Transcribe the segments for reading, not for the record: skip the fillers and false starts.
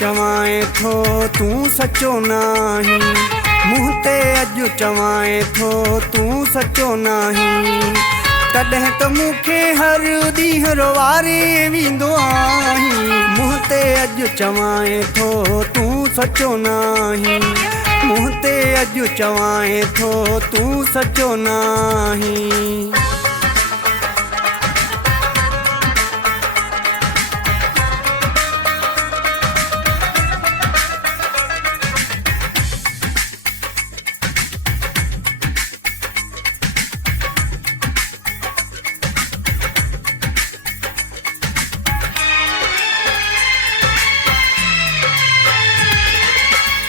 चवाएं थो तूं सचो नाही, मुंह ते अॼु चवाएं थो तूं सचो नाही। तॾहिं त मूंखे हर ॾींहुं रोवारे वेंदो आहीं, मुंह ते अॼु चवाएं थो तूं सचो नाही, मुंह ते अॼु चवाएं थो तूं सचो नाही।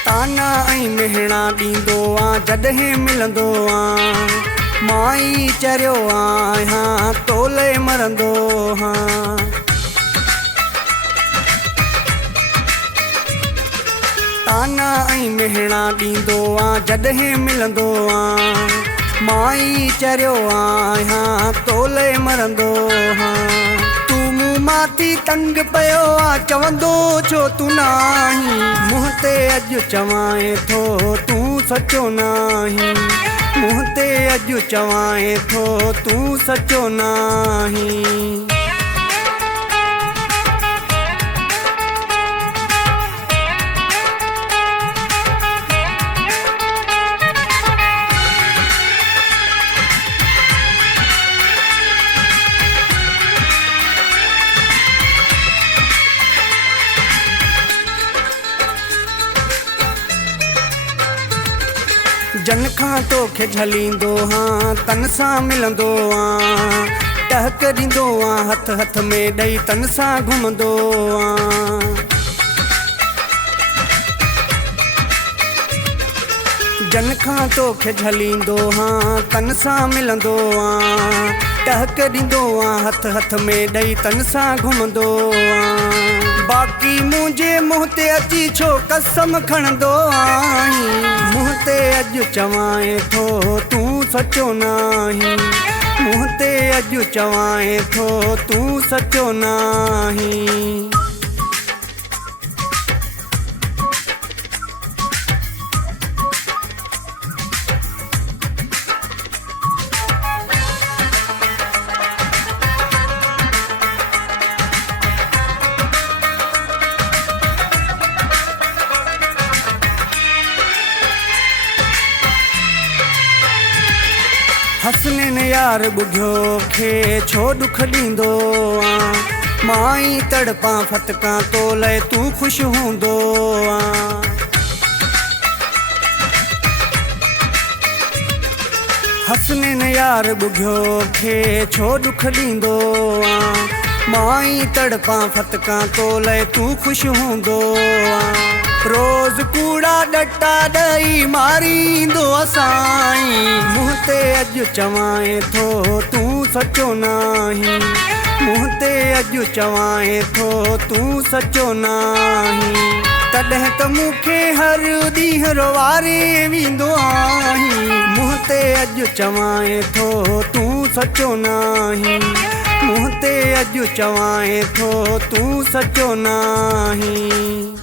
ताना ऐं मिहणा ॾींदो आहियां जॾहिं मिलंदो आहियां, माई चरियो आहियां तोले मरंदो आहियां। ताना ऐं मिहणा ॾींदो आहियां जॾहिं मिलंदो आहियां, माई चरियो आहियां तोले मरंदो आहियां। माती तंग पियो आ चवंदो छो तूं नाही, मुंह ते अॼु चवाएं थो तूं सचो नाही, मुंह ते अॼु चवाएं थो तूं सचो नाही। जन खां तोखे झलींदो हां तन सां मिलंदो आं, टहक ॾींदो आं हथ हथ में ॾेई तन सां घुमंदो आं। जन खां तोखे झलींदो हां तन सां मिलंदो आं, टहक ॾींदो आं हथ हथ में ॾेई तन सां घुमंदो आं। बाक़ी मुंहिंजे मुंह ते अची छो कसम खणंदो आहीं, मुंह ते अॼु चवाएं थो तूं सचो नाही, मुंह ते अॼु चवाएं थो तूं सचो नाही। हसनैन यार ॿुधियो खे छो ॾुख ॾींदो आं, माई तड़पां फतकां तो लए तूं ख़ुशि हूंदो आं। हसनैन यार ॿुधियो खे छो ॾुख ॾींदो आं, माई तड़पां फतकां तो लए तूं ख़ुशि हूंदो आं। रोज़ कूड़ा ॾटा ॾेई मारींदो असाईं, मुंह ते अॼु चवाएं थो तूं सचो नाही, मुंह ते अॼु चवाएं थो तूं सचो नाही। तॾहिं त मूंखे हर ॾींहुं रोवारे वेंदो आहीं, मुंह ते अॼु चवाएं थो तूं सचो नाही, मुंह ते अॼु चवाएं थो तूं सचो नाही।